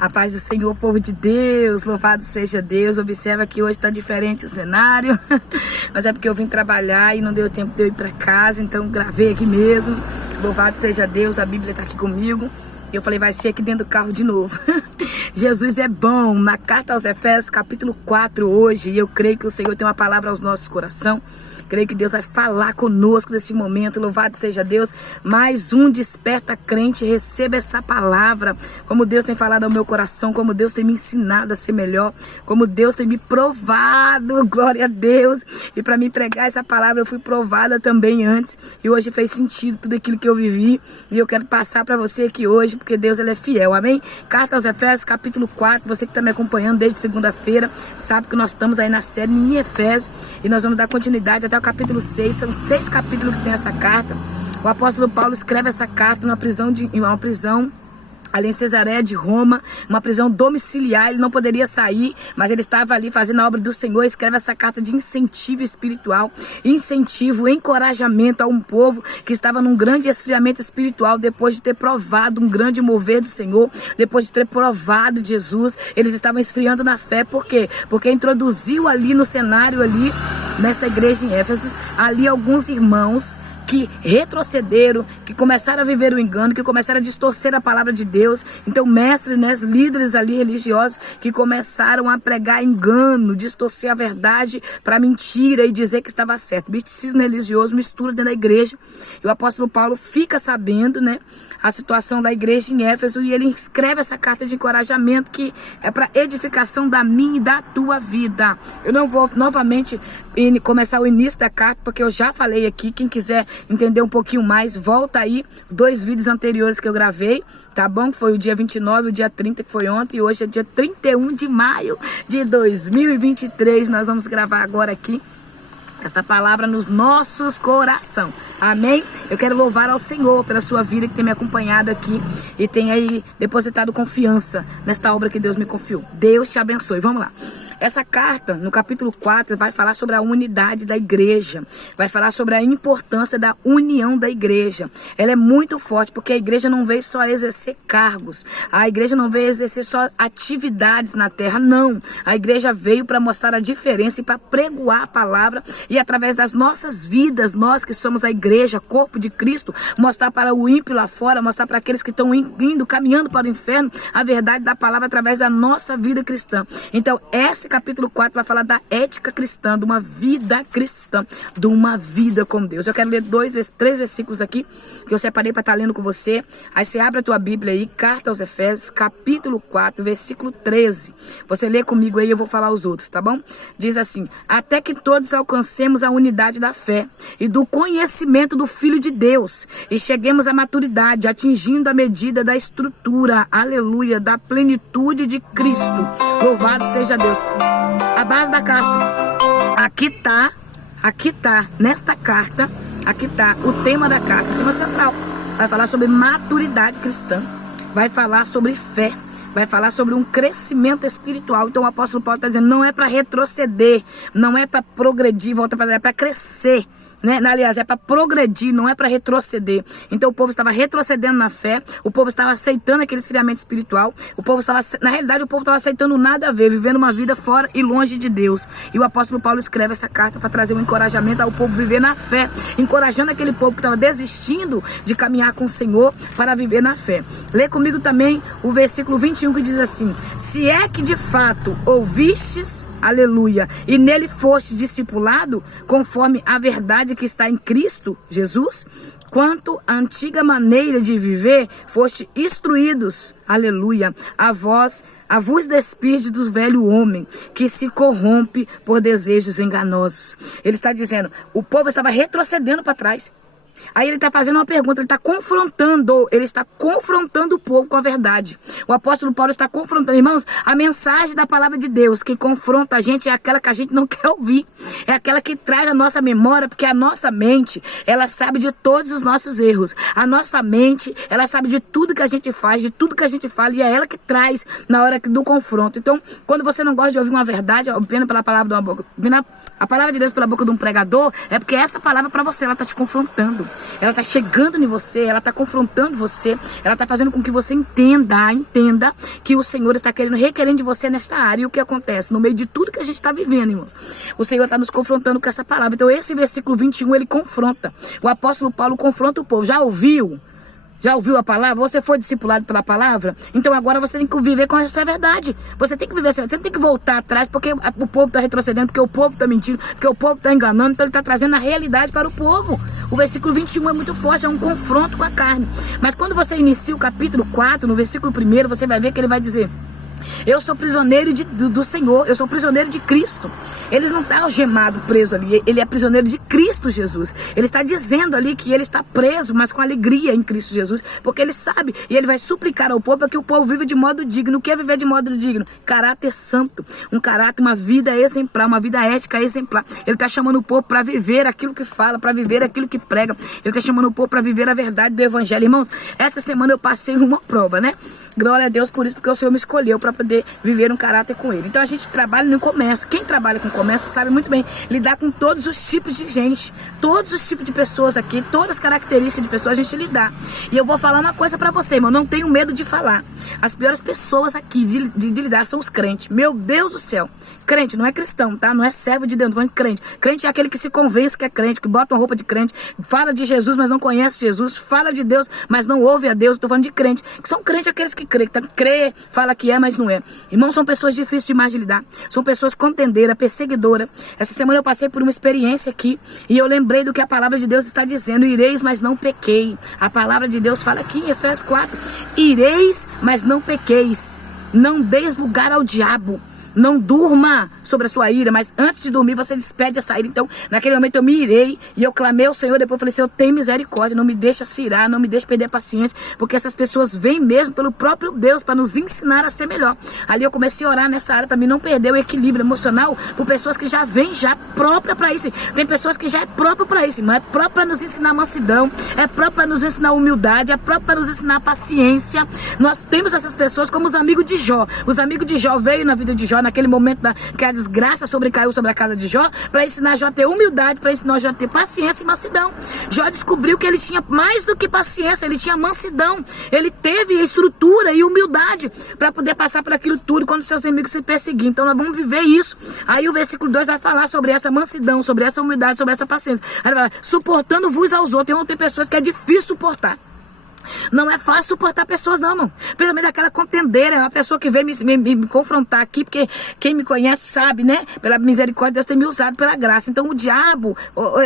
A paz do Senhor, povo de Deus, louvado seja Deus. Observa que hoje está diferente o cenário, mas é porque eu vim trabalhar e não deu tempo de eu ir para casa, então gravei aqui mesmo. Louvado seja Deus, a Bíblia está aqui comigo. Eu falei, vai ser aqui dentro do carro de novo. Jesus é bom. Na carta aos Efésios, capítulo 4 hoje, eu creio que o Senhor tem uma palavra aos nossos corações. Creio que Deus vai falar conosco nesse momento. Louvado seja Deus. Mais um desperta crente. Receba essa palavra. Como Deus tem falado ao meu coração. Como Deus tem me ensinado a ser melhor. Como Deus tem me provado. Glória a Deus. E para mim pregar essa palavra, eu fui provada também antes. E hoje fez sentido tudo aquilo que eu vivi. E eu quero passar para você aqui hoje, porque Deus ele é fiel. Amém? Carta aos Efésios, capítulo 4. Você que está me acompanhando desde segunda-feira, sabe que nós estamos aí na série em Efésios. E nós vamos dar continuidade até o capítulo 6, são 6 capítulos que tem essa carta. O apóstolo Paulo escreve essa carta em uma prisão ali em Cesareia de Roma, uma prisão domiciliar. Ele não poderia sair, mas ele estava ali fazendo a obra do Senhor. Escreve essa carta de incentivo espiritual, incentivo, encorajamento a um povo que estava num grande esfriamento espiritual, depois de ter provado um grande mover do Senhor, depois de ter provado Jesus. Eles estavam esfriando na fé. Por quê? Porque introduziu ali no cenário, ali nesta igreja em Éfeso, ali alguns irmãos que retrocederam, que começaram a viver o engano, que começaram a distorcer a palavra de Deus. Então mestres, né, líderes ali religiosos que começaram a pregar engano, distorcer a verdade para mentira e dizer que estava certo. Misticismo religioso mistura dentro da igreja. E o apóstolo Paulo fica sabendo, né, a situação da igreja em Éfeso, e ele escreve essa carta de encorajamento que é para edificação da minha e da tua vida. Eu não vou novamente começar o início da carta, porque eu já falei aqui. Quem quiser entender um pouquinho mais, volta aí 2 vídeos anteriores que eu gravei, tá bom? Foi o dia 29 e o dia 30, que foi ontem, e hoje é dia 31 de maio de 2023. Nós vamos gravar agora aqui esta palavra nos nossos corações. Amém? Eu quero louvar ao Senhor pela sua vida, que tem me acompanhado aqui e tem aí depositado confiança nesta obra que Deus me confiou. Deus te abençoe. Vamos lá. Essa carta, no capítulo 4, vai falar sobre a unidade da igreja. Vai falar sobre a importância da união da igreja. Ela é muito forte, porque a igreja não veio só exercer cargos. A igreja não veio exercer só atividades na terra, não. A igreja veio para mostrar a diferença e para pregoar a palavra. E através das nossas vidas, nós que somos a igreja, corpo de Cristo, mostrar para o ímpio lá fora, mostrar para aqueles que estão indo, caminhando para o inferno, a verdade da palavra através da nossa vida cristã. Então, esse capítulo 4 vai falar da ética cristã, de uma vida cristã, de uma vida com Deus. Eu quero ler 3 versículos aqui, que eu separei para estar lendo com você. Aí você abre a tua Bíblia aí, carta aos Efésios, capítulo 4, versículo 13. Você lê comigo aí, eu vou falar os outros, tá bom? Diz assim: até que todos alcancemos a unidade da fé e do conhecimento do Filho de Deus e cheguemos à maturidade, atingindo a medida da estrutura, aleluia, da plenitude de Cristo. Louvado seja Deus. A base da carta, aqui tá, nesta carta, aqui tá o tema da carta, o tema central. Vai falar sobre maturidade cristã, vai falar sobre fé, vai falar sobre um crescimento espiritual. Então o apóstolo Paulo está dizendo, não é para retroceder, não é para progredir, é para crescer, né? Aliás, é para progredir, não é para retroceder. Então o povo estava retrocedendo na fé, o povo estava aceitando aquele esfriamento espiritual, o povo estava, na realidade, o povo estava aceitando nada a ver, vivendo uma vida fora e longe de Deus. E o apóstolo Paulo escreve essa carta para trazer um encorajamento ao povo viver na fé, encorajando aquele povo que estava desistindo de caminhar com o Senhor para viver na fé. Lê comigo também o versículo 21, que diz assim: se é que de fato ouvistes, aleluia, e nele foste discipulado, conforme a verdade que está em Cristo Jesus, quanto à antiga maneira de viver, foste instruídos, aleluia, a vos despirdes do velho homem, que se corrompe por desejos enganosos. Ele está dizendo, o povo estava retrocedendo para trás. Aí ele está fazendo uma pergunta, ele está confrontando o povo com a verdade. O apóstolo Paulo está confrontando, irmãos, a mensagem da palavra de Deus que confronta a gente é aquela que a gente não quer ouvir. É aquela que traz a nossa memória, porque a nossa mente, ela sabe de todos os nossos erros. A nossa mente, ela sabe de tudo que a gente faz, de tudo que a gente fala, e é ela que traz na hora do confronto. Então, quando você não gosta de ouvir uma verdade, apenas pela palavra de uma boca, a palavra de Deus pela boca de um pregador, é porque essa palavra para você, ela está te confrontando. ela está chegando em você, ela está confrontando você, ela está fazendo com que você entenda que o Senhor está requerendo de você nesta área. E o que acontece? No meio de tudo que a gente está vivendo, irmãos, o Senhor está nos confrontando com essa palavra. Então esse versículo 21, ele confronta. O apóstolo Paulo confronta o povo. Já ouviu? Já ouviu a palavra? Você foi discipulado pela palavra? Então agora você tem que viver com essa verdade. Você tem que viver essa verdade. Você não tem que voltar atrás porque o povo está retrocedendo, porque o povo está mentindo, porque o povo está enganando. Então ele está trazendo a realidade para o povo. O versículo 21 é muito forte, é um confronto com a carne. Mas quando você inicia o capítulo 4, no versículo 1, você vai ver que ele vai dizer: eu sou prisioneiro do Senhor, eu sou prisioneiro de Cristo. Ele não está algemado, preso ali, ele é prisioneiro de Cristo Jesus. Ele está dizendo ali que ele está preso, mas com alegria em Cristo Jesus, porque ele sabe, e ele vai suplicar ao povo para que o povo viva de modo digno. O que é viver de modo digno? Caráter santo, um caráter, uma vida exemplar, uma vida ética exemplar. Ele está chamando o povo para viver aquilo que fala, para viver aquilo que prega. Ele está chamando o povo para viver a verdade do evangelho. Irmãos, essa semana eu passei uma prova, né? Glória a Deus por isso, porque o Senhor me escolheu para poder viver um caráter com ele. Então a gente trabalha no comércio. Quem trabalha com comércio sabe muito bem lidar com todos os tipos de gente, todos os tipos de pessoas aqui, todas as características de pessoas a gente lidar. E eu vou falar uma coisa pra você, irmão, não tenho medo de falar. As piores pessoas aqui de lidar são os crentes. Meu Deus do céu. Crente não é cristão, tá? Não é servo de Deus, não é crente. Crente é aquele que se convence que é crente, que bota uma roupa de crente, fala de Jesus, mas não conhece Jesus, fala de Deus, mas não ouve a Deus. Estou falando de crente, que são crentes aqueles que crê, fala que é, mas não é. Irmãos, são pessoas difíceis demais de lidar. São pessoas contendeiras, perseguidoras. Essa semana eu passei por uma experiência aqui e eu lembrei do que a palavra de Deus está dizendo: ireis, mas não pequei. A palavra de Deus fala aqui em Efésios 4: ireis, mas não pequeis. Não deis lugar ao diabo. Não durma sobre a sua ira, mas antes de dormir você despede essa ira. Então, naquele momento eu me irei e eu clamei ao Senhor. Depois eu falei: Senhor, tem misericórdia, não me deixa se irar, não me deixa perder a paciência, porque essas pessoas vêm mesmo pelo próprio Deus para nos ensinar a ser melhor. Ali eu comecei a orar nessa área para mim não perder o equilíbrio emocional, por pessoas que já vêm já própria para isso. Tem pessoas que já é própria para isso, irmão. É própria para nos ensinar mansidão, é própria para nos ensinar humildade, é própria para nos ensinar paciência. Nós temos essas pessoas como os amigos de Jó. Os amigos de Jó veio na vida de Jó naquele momento que a desgraça sobrecaiu sobre a casa de Jó, para ensinar Jó a ter humildade, para ensinar Jó a ter paciência e mansidão. Jó descobriu que ele tinha mais do que paciência, ele tinha mansidão, ele teve estrutura e humildade para poder passar por aquilo tudo quando seus inimigos se perseguiam. Então nós vamos viver isso. Aí o versículo 2 vai falar sobre essa mansidão, sobre essa humildade, sobre essa paciência. Aí vai falar: suportando-vos aos outros. Tem pessoas que é difícil suportar. Não é fácil suportar pessoas, não, irmão. Principalmente aquela contendeira, é uma pessoa que veio me confrontar aqui, porque quem me conhece sabe, né? Pela misericórdia, Deus tem me usado pela graça. Então o diabo,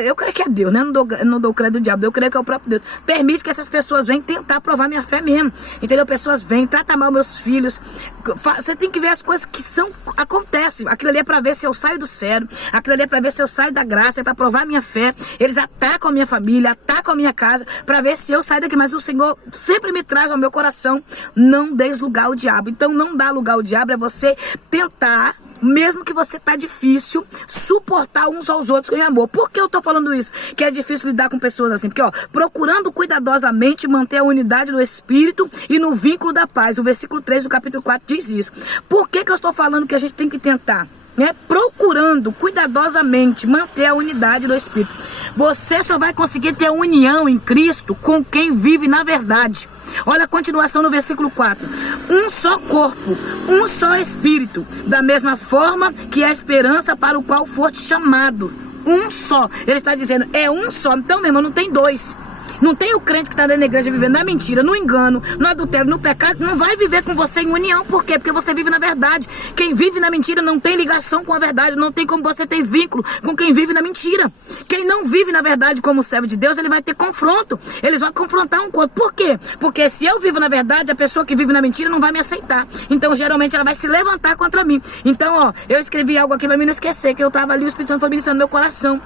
eu creio que é Deus, né? Eu não dou crédito do diabo, eu creio que é o próprio Deus. Permite que essas pessoas venham tentar provar minha fé mesmo. Entendeu? Pessoas vêm, tratam mal meus filhos. Você tem que ver as coisas que acontecem. Aquilo ali é pra ver se eu saio do sério. Aquilo ali é pra ver se eu saio da graça, é pra provar minha fé. Eles atacam a minha família, atacam a minha casa, pra ver se eu saio daqui. Mas o Senhor sempre me traz ao meu coração: não deis lugar ao diabo. Então não dá lugar ao diabo é você tentar, mesmo que você tá difícil, suportar uns aos outros em amor. Por que eu tô falando isso? Que é difícil lidar com pessoas assim? Porque, procurando cuidadosamente manter a unidade do Espírito e no vínculo da paz. O versículo 3 do capítulo 4 diz isso. Por que eu estou falando que a gente tem que tentar? Procurando cuidadosamente manter a unidade do Espírito. Você só vai conseguir ter união em Cristo com quem vive na verdade. Olha a continuação no versículo 4. Um só corpo, um só Espírito, da mesma forma que a esperança para o qual foste chamado. Um só. Ele está dizendo, é um só. Então, meu irmão, não tem dois. Não tem o crente que está dentro da igreja vivendo na mentira, no engano, no adultério, no pecado, não vai viver com você em união. Por quê? Porque você vive na verdade. Quem vive na mentira não tem ligação com a verdade, não tem como você ter vínculo com quem vive na mentira. Quem não vive na verdade como servo de Deus, ele vai ter confronto. Eles vão confrontar um com o outro. Por quê? Porque se eu vivo na verdade, a pessoa que vive na mentira não vai me aceitar. Então, geralmente, ela vai se levantar contra mim. Então, eu escrevi algo aqui para mim não esquecer, que eu estava ali, o Espírito Santo foi ministrando no meu coração.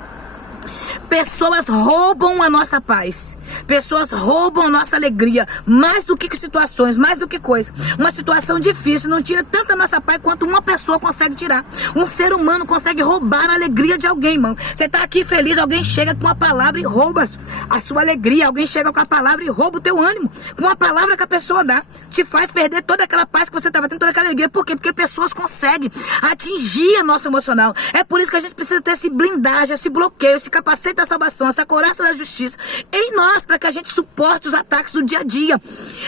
Pessoas roubam a nossa paz. Pessoas roubam a nossa alegria. Mais do que situações, mais do que coisa. Uma situação difícil não tira tanto a nossa paz quanto uma pessoa consegue tirar. Um ser humano consegue roubar a alegria de alguém, irmão. Você tá aqui feliz, alguém chega com uma palavra e rouba a sua alegria. Alguém chega com a palavra e rouba o teu ânimo. Com a palavra que a pessoa dá, te faz perder toda aquela paz que você estava tendo, toda aquela alegria. Por quê? Porque pessoas conseguem atingir a nossa emocional. É por isso que a gente precisa ter esse blindagem, esse bloqueio, esse capacete da salvação, essa couraça da justiça em nós, para que a gente suporte os ataques do dia a dia.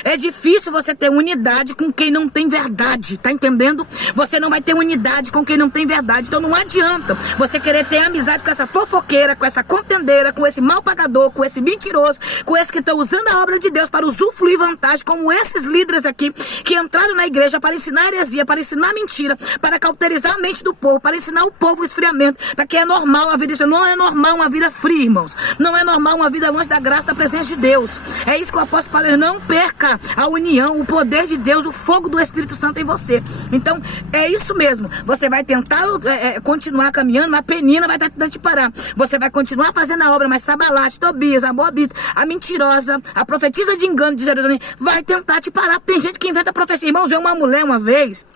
É difícil você ter unidade com quem não tem verdade, tá entendendo? Você não vai ter unidade com quem não tem verdade. Então não adianta você querer ter amizade com essa fofoqueira, com essa contendeira, com esse mal pagador, com esse mentiroso, com esse que está usando a obra de Deus para usufruir vantagem, como esses líderes aqui que entraram na igreja para ensinar heresia, para ensinar mentira, para cauterizar a mente do povo, para ensinar o povo o esfriamento, para que é normal a vida. Isso não é normal uma vida fria, irmãos. Não é normal uma vida longe da graça, da presença de Deus. É isso que o apóstolo fala. Não perca a união, o poder de Deus, o fogo do Espírito Santo em você. Então, é isso mesmo. Você vai tentar continuar caminhando, mas a penina vai tentando te parar. Você vai continuar fazendo a obra, mas Sabalate, Tobias, a Moabita, a mentirosa, a profetisa de engano de Jerusalém, vai tentar te parar. Tem gente que inventa profecia. Irmãos, veio uma mulher uma vez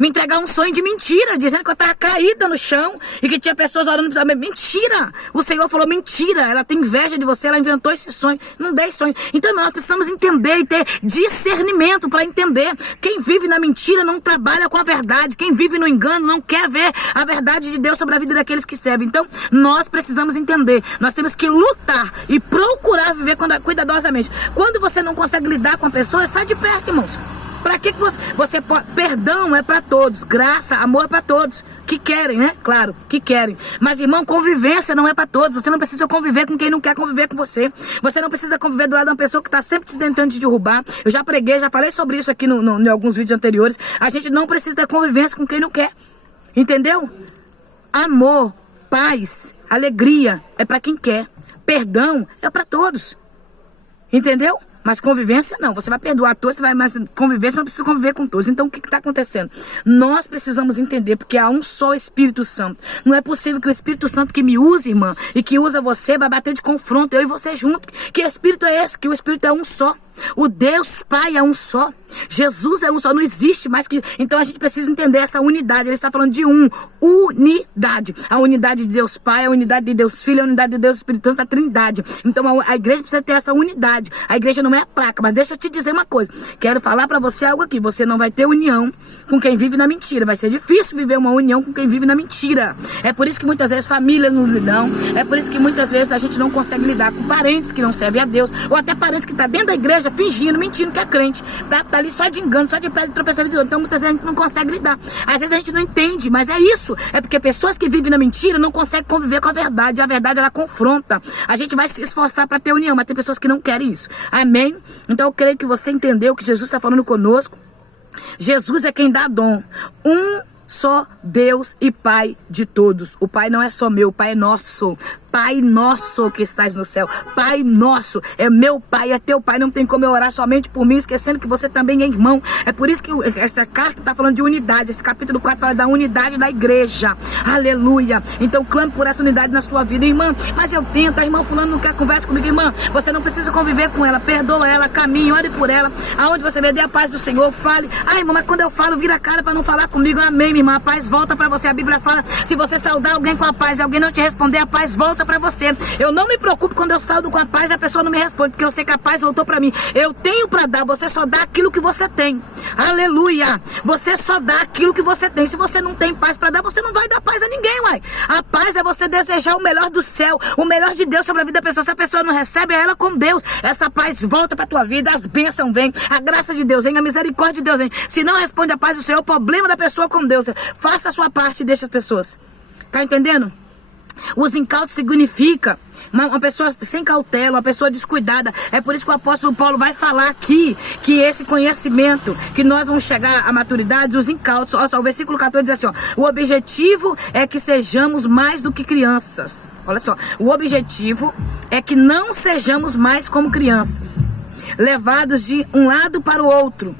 me entregar um sonho de mentira, dizendo que eu estava caída no chão e que tinha pessoas orando para mim. Mentira! O Senhor falou mentira. Ela tem inveja de você, ela inventou esse sonho. Não dei sonho. Então nós precisamos entender e ter discernimento para entender. Quem vive na mentira não trabalha com a verdade. Quem vive no engano não quer ver a verdade de Deus sobre a vida daqueles que servem. Então nós precisamos entender. Nós temos que lutar e procurar viver cuidadosamente. Quando você não consegue lidar com a pessoa, sai de perto, irmãos. Para que você pode? Perdão é para todos, graça, amor é para todos que querem, né? Claro, que querem. Mas, irmão, convivência não é para todos. Você não precisa conviver com quem não quer conviver com você. Você não precisa conviver do lado de uma pessoa que está sempre tentando te derrubar. Eu já preguei, já falei sobre isso aqui em alguns vídeos anteriores. A gente não precisa ter convivência com quem não quer. Entendeu? Amor, paz, alegria é para quem quer. Perdão é para todos. Entendeu? Mas convivência não, você vai perdoar todos, mas convivência não precisa conviver com todos. Então o que está acontecendo? Nós precisamos entender, porque há um só Espírito Santo. Não é possível que o Espírito Santo que me use, irmã, e que usa você, vai bater de confronto, eu e você junto. Que Espírito é esse? Que o Espírito é um só. O Deus Pai é um só. Jesus é um só, não existe mais que... Então a gente precisa entender essa unidade. Ele está falando de unidade. A unidade de Deus Pai, a unidade de Deus Filho, a unidade de Deus Espírito Santo, a Trindade. Então a igreja precisa ter essa unidade. A igreja não é a placa, mas deixa eu te dizer uma coisa. Quero falar para você algo aqui. Você não vai ter união com quem vive na mentira. Vai ser difícil viver uma união com quem vive na mentira. É por isso que muitas vezes famílias não lidam. É por isso que muitas vezes a gente não consegue lidar com parentes que não servem a Deus. Ou até parentes que estão dentro da igreja fingindo, mentindo que é crente. Tá ali só de engano, só de pedra de tropeçar. Então muitas vezes a gente não consegue lidar. Às vezes a gente não entende, mas é isso. É porque pessoas que vivem na mentira não conseguem conviver com a verdade. A verdade, ela confronta. A gente vai se esforçar para ter união, mas tem pessoas que não querem isso. Amém? Então eu creio que você entendeu que Jesus está falando conosco. Jesus é quem dá dom. Só Deus e Pai de todos. O Pai não é só meu, o Pai é nosso. Pai nosso que estás no céu. Pai nosso. É meu Pai, é teu Pai. Não tem como eu orar somente por mim, esquecendo que você também é irmão. É por isso que essa carta está falando de unidade. Esse capítulo 4 fala da unidade da igreja. Aleluia. Então clame por essa unidade na sua vida. Irmã, mas eu tento. A irmã fulano não quer conversa comigo. Irmã, você não precisa conviver com ela. Perdoa ela, caminhe, ore por ela. Aonde você vê, dê a paz do Senhor. Fale. Ah, irmã, mas quando eu falo, vira a cara para não falar comigo. Amém, minha irmã. A paz volta para você. A Bíblia fala, se você saudar alguém com a paz e alguém não te responder, a paz volta para você. Eu não me preocupo quando eu saldo com a paz e a pessoa não me responde, porque eu sei que a paz voltou para mim. Eu tenho para dar, você só dá aquilo que você tem. Aleluia. Você só dá aquilo que você tem. Se você não tem paz para dar, você não vai dar paz a ninguém, uai. A paz é você desejar o melhor do céu, o melhor de Deus sobre a vida da pessoa. Se a pessoa não recebe, é ela com Deus. Essa paz volta para tua vida, as bênçãos vêm, a graça de Deus vem, a misericórdia de Deus vem. Se não responde a paz do Senhor, o problema da pessoa com Deus. Faça a sua parte e deixa as pessoas. Tá entendendo? Os incautos significa uma pessoa sem cautela, uma pessoa descuidada. É por isso que o apóstolo Paulo vai falar aqui que esse conhecimento, que nós vamos chegar à maturidade dos incautos. Olha só, o versículo 14 diz assim, ó, o objetivo é que sejamos mais do que crianças. Olha só, o objetivo é que não sejamos mais como crianças, levados de um lado para o outro,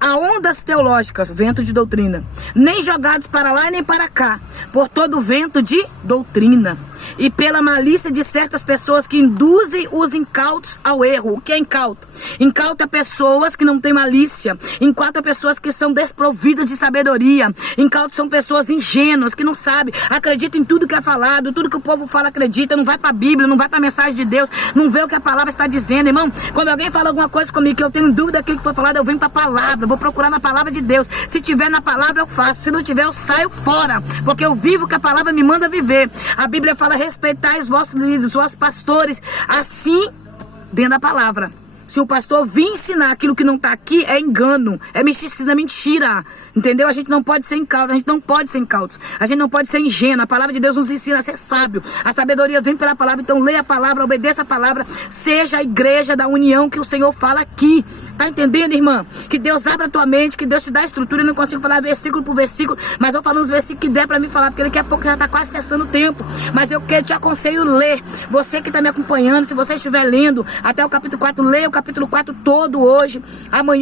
a ondas teológicas, vento de doutrina, nem jogados para lá nem para cá, por todo vento de doutrina, e pela malícia de certas pessoas que induzem os incautos ao erro. O que é incauto? Incauto é pessoas que não têm malícia. Incauto é pessoas que são desprovidas de sabedoria. Incauto são pessoas ingênuas, que não sabem, acreditam em tudo que é falado, tudo que o povo fala acredita, não vai para a Bíblia, não vai para a mensagem de Deus, não vê o que a palavra está dizendo, irmão. Quando alguém fala alguma coisa comigo que eu tenho dúvida daquilo que foi falado, eu venho para a palavra, eu vou procurar na palavra de Deus. Se tiver na palavra eu faço, se não tiver eu saio fora, porque eu vivo o que a palavra me manda viver. A Bíblia fala: respeitai os vossos líderes, os vossos pastores, assim dentro da palavra. Se o pastor vir ensinar aquilo que não está aqui, é engano, é mentira. Entendeu? A gente não pode ser incauto, a gente não pode ser incautos, a gente não pode ser ingênuo. A palavra de Deus nos ensina a ser sábio. A sabedoria vem pela palavra, então leia a palavra, obedeça a palavra, seja a igreja da união que o Senhor fala aqui. Tá entendendo, irmã? Que Deus abra a tua mente, que Deus te dá a estrutura. Eu não consigo falar versículo por versículo, mas vou falando os versículos que der para mim falar, porque daqui a pouco já está quase cessando o tempo. Mas eu te aconselho ler. Você que está me acompanhando, se você estiver lendo até o capítulo 4, leia o capítulo 4 todo hoje.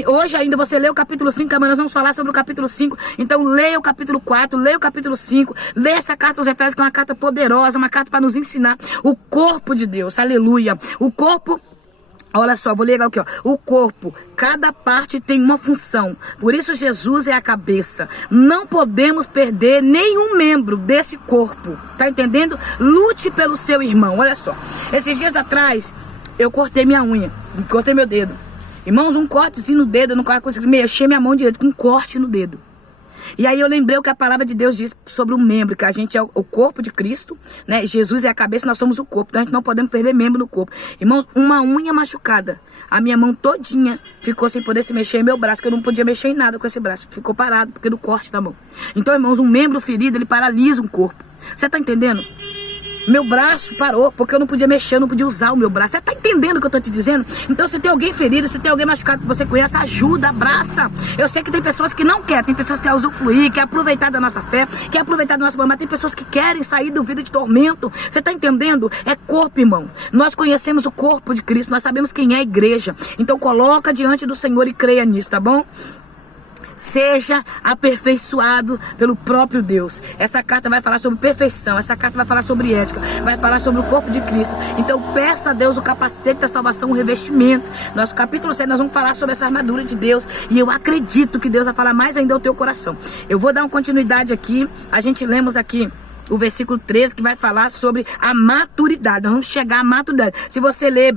Hoje ainda você lê o capítulo 5, amanhã nós vamos falar sobre o capítulo 5. Então leia o capítulo 4, leia o capítulo 5, leia essa carta aos Efésios, que é uma carta poderosa, uma carta para nos ensinar o corpo de Deus, aleluia. O corpo, olha só, vou ler aqui, ó. O corpo, cada parte tem uma função, por isso Jesus é a cabeça. Não podemos perder nenhum membro desse corpo, tá entendendo? Lute pelo seu irmão. Olha só, esses dias atrás eu cortei minha unha, cortei meu dedo. Irmãos, um cortezinho no dedo, eu não consegui mexer minha mão direito com um corte no dedo. E aí eu lembrei o que a palavra de Deus diz sobre o membro, que a gente é o corpo de Cristo, né? Jesus é a cabeça, nós somos o corpo, então a gente não podemos perder membro no corpo. Irmãos, uma unha machucada, a minha mão todinha ficou sem poder se mexer em meu braço, que eu não podia mexer em nada com esse braço, ficou parado, porque do corte da mão. Então, irmãos, um membro ferido, ele paralisa um corpo. Você tá entendendo? Meu braço parou, porque eu não podia mexer, eu não podia usar o meu braço. Você tá entendendo o que eu tô te dizendo? Então, se tem alguém ferido, se tem alguém machucado que você conhece, ajuda, abraça. Eu sei que tem pessoas que não querem, tem pessoas que querem usufruir, querem aproveitar da nossa fé, querem aproveitar do nosso amor, mas tem pessoas que querem sair do vida de tormento. Você tá entendendo? É corpo, irmão. Nós conhecemos o corpo de Cristo, nós sabemos quem é a igreja. Então, coloca diante do Senhor e creia nisso, tá bom? Seja aperfeiçoado pelo próprio Deus. Essa carta vai falar sobre perfeição, essa carta vai falar sobre ética, vai falar sobre o corpo de Cristo. Então peça a Deus o capacete da salvação, o revestimento. Nosso capítulo 7 nós vamos falar sobre essa armadura de Deus, e eu acredito que Deus vai falar mais ainda ao teu coração. Eu vou dar uma continuidade aqui. A gente lemos aqui o versículo 13, que vai falar sobre a maturidade. Nós vamos chegar à maturidade. Se você ler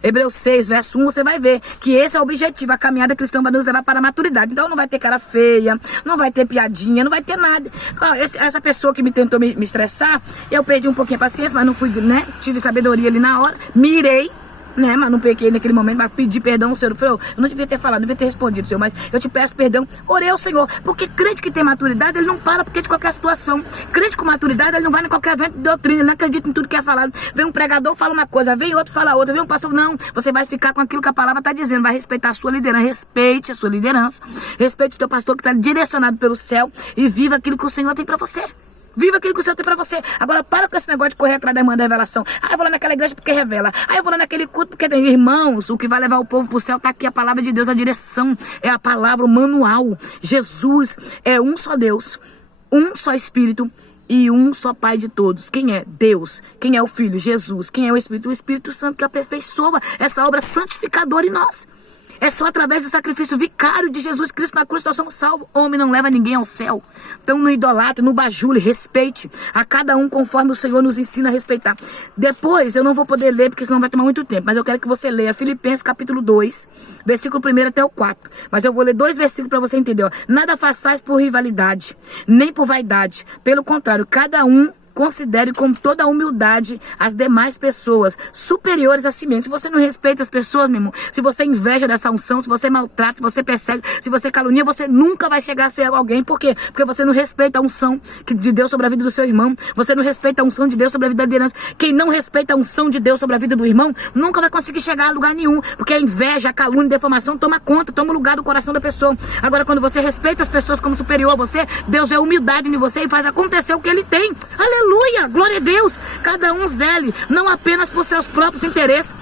Hebreus 6, verso 1, você vai ver que esse é o objetivo. A caminhada cristã vai nos levar para a maturidade. Então não vai ter cara feia, não vai ter piadinha, não vai ter nada. Essa pessoa que me tentou me estressar, eu perdi um pouquinho a paciência, mas não fui, né? Tive sabedoria ali na hora, mirei, né? Mas não pequei naquele momento, mas pedi perdão ao Senhor. Eu não devia ter falado, não devia ter respondido, Senhor, mas eu te peço perdão. Orei ao Senhor, porque crente que tem maturidade, ele não para porque de qualquer situação. Crente com maturidade, ele não vai em qualquer evento de doutrina, ele não acredita em tudo que é falado. Vem um pregador, fala uma coisa, vem outro, fala outra, vem um pastor, não. Você vai ficar com aquilo que a palavra está dizendo, vai respeitar a sua liderança, respeite a sua liderança, respeite o teu pastor que está direcionado pelo céu e viva aquilo que o Senhor tem para você. Viva aquilo que o Senhor tem pra você. Agora para com esse negócio de correr atrás da irmã da revelação. Eu vou lá naquela igreja porque revela. Eu vou lá naquele culto porque tem. Irmãos, o que vai levar o povo pro céu tá aqui. A palavra de Deus, a direção. É a palavra, o manual. Jesus é um só Deus, um só Espírito e um só Pai de todos. Quem é? Deus. Quem é o Filho? Jesus. Quem é o Espírito? O Espírito Santo, que aperfeiçoa essa obra santificadora em nós. É só através do sacrifício vicário de Jesus Cristo na cruz nós somos salvos. Homem não leva ninguém ao céu. Então não idolatre, não bajule, respeite a cada um conforme o Senhor nos ensina a respeitar. Depois eu não vou poder ler porque senão vai tomar muito tempo, mas eu quero que você leia Filipenses capítulo 2, versículo 1 até o 4. Mas eu vou ler 2 versículos para você entender. Ó. Nada façais por rivalidade, nem por vaidade. Pelo contrário, cada um considere com toda a humildade as demais pessoas superiores a si mesmo. Se você não respeita as pessoas, meu irmão, se você inveja dessa unção, se você maltrata, se você persegue, se você calunia, você nunca vai chegar a ser alguém. Por quê? Porque você não respeita a unção de Deus sobre a vida do seu irmão. Você não respeita a unção de Deus sobre a vida da liderança. Quem não respeita a unção de Deus sobre a vida do irmão, nunca vai conseguir chegar a lugar nenhum. Porque a inveja, a calúnia, a defamação toma conta, toma o lugar do coração da pessoa. Agora, quando você respeita as pessoas como superior a você, Deus vê humildade em você e faz acontecer o que Ele tem. Aleluia! Glória a Deus! Cada um zele, não apenas por seus próprios interesses.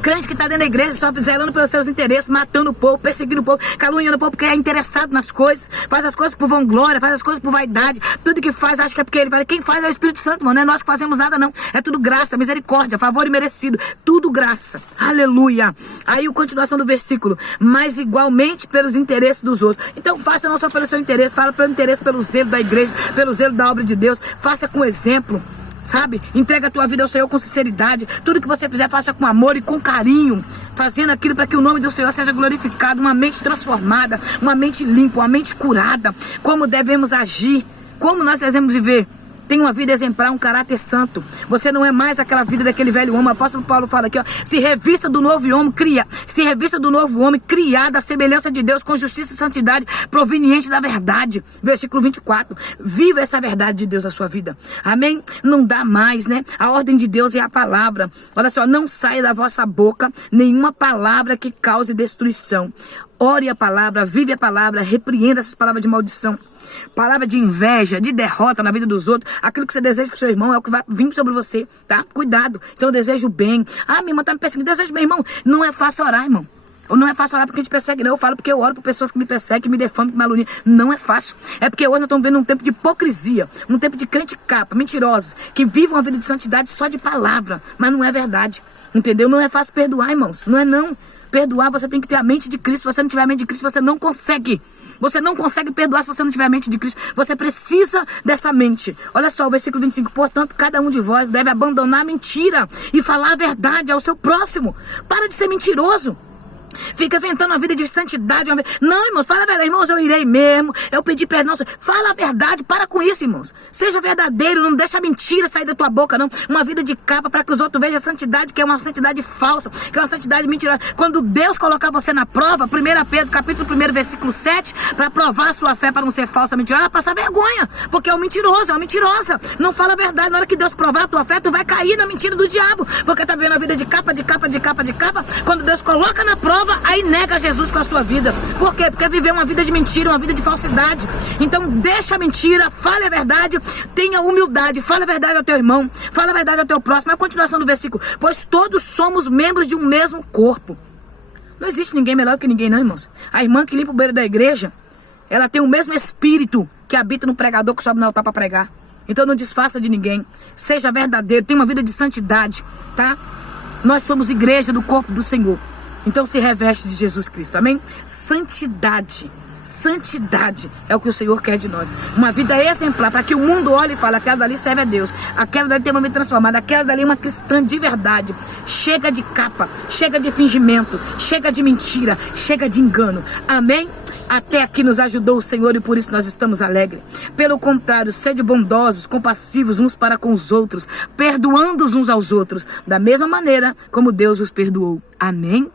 Crente que está dentro da igreja só zelando pelos seus interesses, matando o povo, perseguindo o povo, caluniando o povo porque é interessado nas coisas, faz as coisas por vanglória, faz as coisas por vaidade, tudo que faz acha que é porque ele faz. Quem faz é o Espírito Santo, mano, não é nós que fazemos nada não, é tudo graça, misericórdia, favor e merecido, tudo graça, aleluia. Aí a continuação do versículo, mas igualmente pelos interesses dos outros. Então faça não só pelo seu interesse, fala pelo interesse, pelo zelo da igreja, pelo zelo da obra de Deus, faça com exemplo, sabe? Entrega a tua vida ao Senhor com sinceridade. Tudo que você fizer, faça com amor e com carinho, fazendo aquilo para que o nome do Senhor seja glorificado. Uma mente transformada, uma mente limpa, uma mente curada. Como devemos agir, como nós devemos viver. Tem uma vida exemplar, um caráter santo. Você não é mais aquela vida daquele velho homem. O apóstolo Paulo fala aqui, ó, se revista do novo homem, criado à semelhança de Deus, com justiça e santidade, proveniente da verdade. Versículo 24. Viva essa verdade de Deus na sua vida. Amém? Não dá mais, né? A ordem de Deus é a palavra. Olha só, não saia da vossa boca nenhuma palavra que cause destruição. Ore a palavra, vive a palavra, repreenda essas palavras de maldição. Palavra de inveja, de derrota na vida dos outros. Aquilo que você deseja pro seu irmão é o que vai vir sobre você, tá? Cuidado. Então eu desejo bem. Ah, minha irmã tá me perseguindo. Desejo bem, irmão. Não é fácil orar, irmão. Ou não é fácil orar porque a gente persegue, não. Eu falo porque eu oro por pessoas que me perseguem, que me defamam, que me aluniam. Não é fácil. É porque hoje nós estamos vendo um tempo de hipocrisia, um tempo de crente capa, mentirosos, que vivem uma vida de santidade só de palavra. Mas não é verdade. Entendeu? Não é fácil perdoar, irmãos. Não é não. Perdoar, você tem que ter a mente de Cristo. Se você não tiver a mente de Cristo, você não consegue. Você não consegue perdoar se você não tiver a mente de Cristo. Você precisa dessa mente. Olha só o versículo 25. Portanto, cada um de vós deve abandonar a mentira e falar a verdade ao seu próximo. Para de ser mentiroso. Fica inventando uma vida de santidade. Não, irmãos, fala a verdade. Irmãos, eu irei mesmo. Eu pedi perdão. Fala a verdade. Para com isso, irmãos. Seja verdadeiro. Não deixa a mentira sair da tua boca, não. Uma vida de capa para que os outros vejam a santidade, que é uma santidade falsa, que é uma santidade mentirosa. Quando Deus colocar você na prova, 1 Pedro, capítulo 1, versículo 7, para provar a sua fé, para não ser falsa, mentirosa, ela passa vergonha. Porque é um mentiroso, é uma mentirosa. Não fala a verdade. Na hora que Deus provar a tua fé, tu vai cair na mentira do diabo. Porque tá vendo a vida de capa, de capa, de capa, de capa. Quando Deus coloca na prova, aí nega Jesus com a sua vida. Por quê? Porque viveu uma vida de mentira, uma vida de falsidade. Então deixa a mentira, fale a verdade, tenha humildade, fale a verdade ao teu irmão, fale a verdade ao teu próximo. A continuação do versículo, pois todos somos membros de um mesmo corpo. Não existe ninguém melhor que ninguém, não, irmãos. A irmã que limpa o banheiro da igreja, ela tem o mesmo espírito que habita no pregador que sobe no altar para pregar. Então não desfaça de ninguém, seja verdadeiro, tenha uma vida de santidade, tá? Nós somos igreja do corpo do Senhor. Então se reveste de Jesus Cristo, amém? Santidade, santidade é o que o Senhor quer de nós. Uma vida exemplar, para que o mundo olhe e fale, aquela dali serve a Deus, aquela dali tem uma vida transformada, aquela dali é uma cristã de verdade. Chega de capa, chega de fingimento, chega de mentira, chega de engano, amém? Até aqui nos ajudou o Senhor e por isso nós estamos alegres. Pelo contrário, sede bondosos, compassivos uns para com os outros, perdoando uns aos outros, da mesma maneira como Deus os perdoou, amém?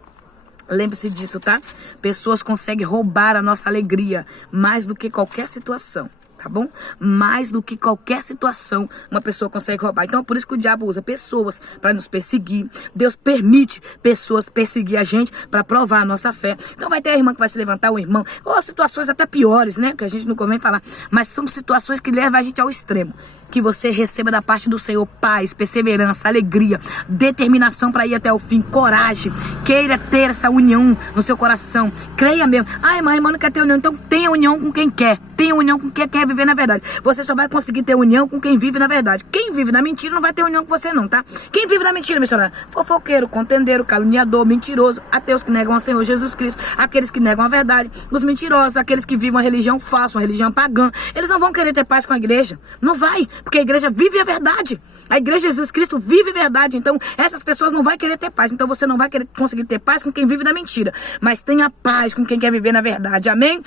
Lembre-se disso, tá? Pessoas conseguem roubar a nossa alegria mais do que qualquer situação, tá bom? Mais do que qualquer situação, uma pessoa consegue roubar. Então é por isso que o diabo usa pessoas para nos perseguir. Deus permite pessoas perseguir a gente para provar a nossa fé. Então vai ter a irmã que vai se levantar, o irmão, ou situações até piores, né? Que a gente não convém falar. Mas são situações que levam a gente ao extremo. Que você receba da parte do Senhor paz, perseverança, alegria, determinação para ir até o fim, coragem. Queira ter essa união no seu coração. Creia mesmo. Ah, irmã não quer ter união. Então tenha união com quem quer. Tenha união com quem quer viver na verdade. Você só vai conseguir ter união com quem vive na verdade. Quem vive na mentira não vai ter união com você não, tá? Quem vive na mentira, missionário? Fofoqueiro, contendeiro, caluniador, mentiroso, ateus que negam ao Senhor Jesus Cristo, aqueles que negam a verdade, os mentirosos, aqueles que vivem uma religião falsa, uma religião pagã. Eles não vão querer ter paz com a igreja. Não vai. Porque a igreja vive a verdade. A igreja de Jesus Cristo vive a verdade. Então, essas pessoas não vão querer ter paz. Então, você não vai conseguir ter paz com quem vive na mentira. Mas tenha paz com quem quer viver na verdade. Amém?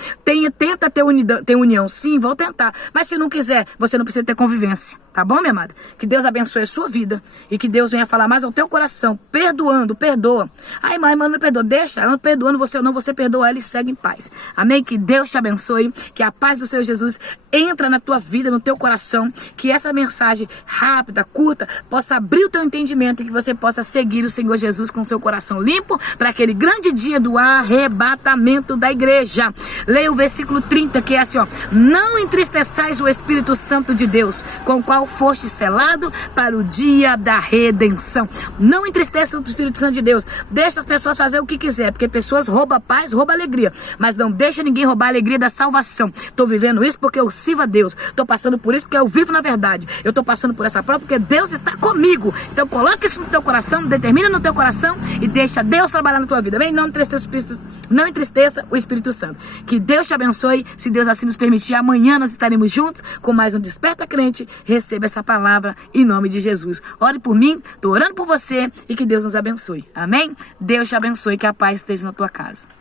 Tenta ter união. Sim, vou tentar. Mas se não quiser, você não precisa ter convivência. Tá bom, minha amada? Que Deus abençoe a sua vida. E que Deus venha falar mais ao teu coração. Perdoando, perdoa. Ai, irmã não me perdoa. Deixa ela perdoando você ou não. Você perdoa ela e segue em paz. Amém? Que Deus te abençoe. Que a paz do Senhor Jesus entra na tua vida, no teu coração. Que essa mensagem rápida, curta, possa abrir o teu entendimento e que você possa seguir o Senhor Jesus com seu coração limpo para aquele grande dia do arrebatamento da igreja. Leia o versículo 30, que é assim, ó: não entristeçais o Espírito Santo de Deus, com o qual foste selado para o dia da redenção. Não entristeça o Espírito Santo de Deus. Deixa as pessoas fazer o que quiser, porque pessoas roubam paz, roubam alegria, mas não deixa ninguém roubar a alegria da salvação. Estou vivendo isso porque eu sirvo a Deus. Estou passando por isso porque eu vivo na verdade. Eu estou passando por essa prova porque Deus está comigo. Então coloca isso no teu coração, determina no teu coração e deixa Deus trabalhar na tua vida. Bem, não entristeça o Espírito Santo. Que Deus te abençoe. Se Deus assim nos permitir, amanhã nós estaremos juntos com mais um Desperta Crente. Receba essa palavra em nome de Jesus. Ore por mim, estou orando por você e que Deus nos abençoe. Amém? Deus te abençoe, que a paz esteja na tua casa.